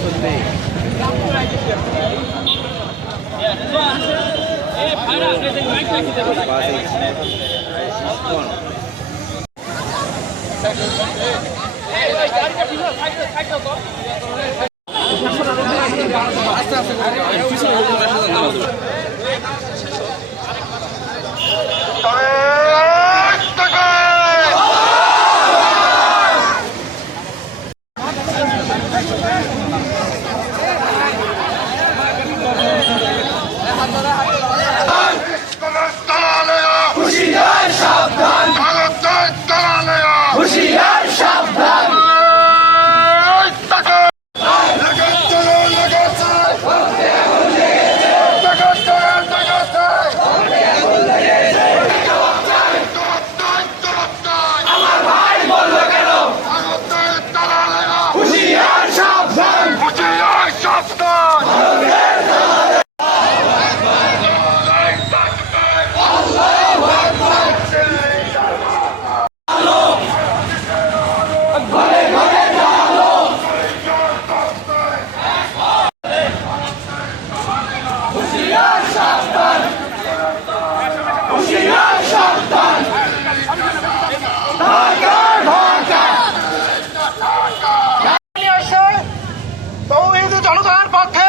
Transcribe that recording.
হুশিয়ার সাবধান হুশিয়ার সাবধান জনতার পক্ষে